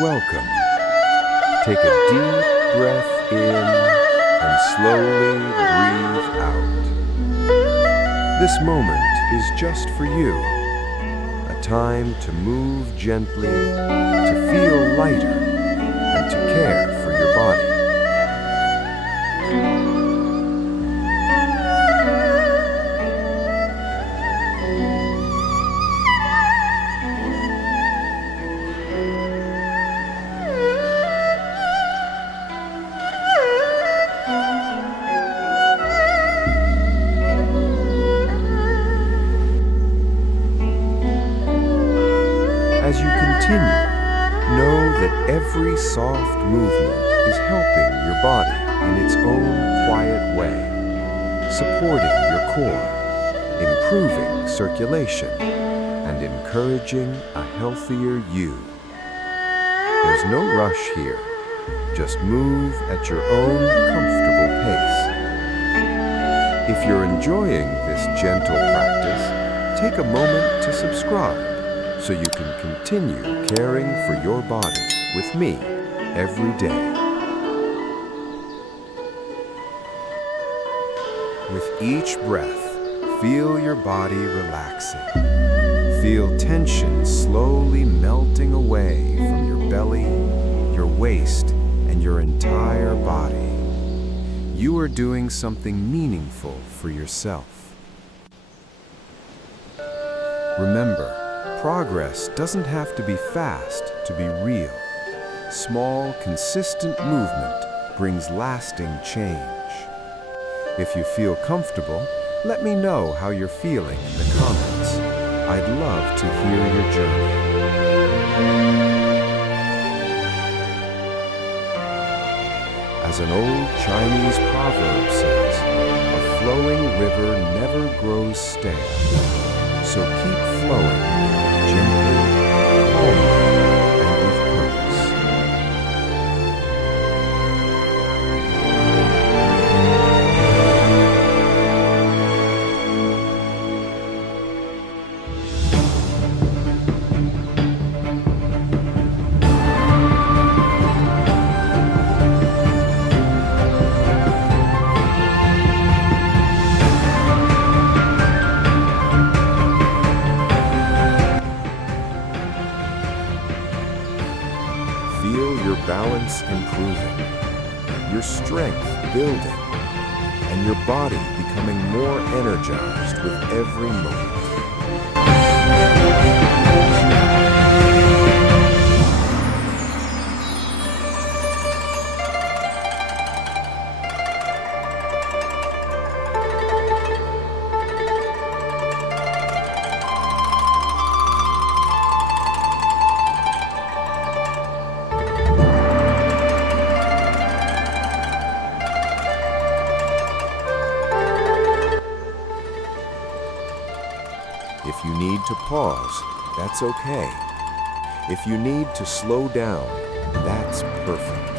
Welcome. Take a deep breath in and slowly breathe out. This moment is just for you, a time to move gently, to feel lighter, and to care for your body. As you continue, know that every soft movement is helping your body in its own quiet way, supporting your core, improving circulation, and encouraging a healthier you. There's no rush here. Just move at your own comfortable pace. If you're enjoying this gentle practice, take a moment to subscribe, so you can continue caring for your body with me every day. With each breath, feel your body relaxing. Feel tension slowly melting away from your belly, your waist, and your entire body. You are doing something meaningful for yourself. Remember, progress doesn't have to be fast to be real. Small, consistent movement brings lasting change. If you feel comfortable, let me know how you're feeling in the comments. I'd love to hear your journey. As an old Chinese proverb says, a flowing river never grows stale. So keep flowing, gently, calmly, and with purpose. Feel your balance improving, your strength building, and your body becoming more energized with every moment. If you need to pause, that's okay. If you need to slow down, that's perfect.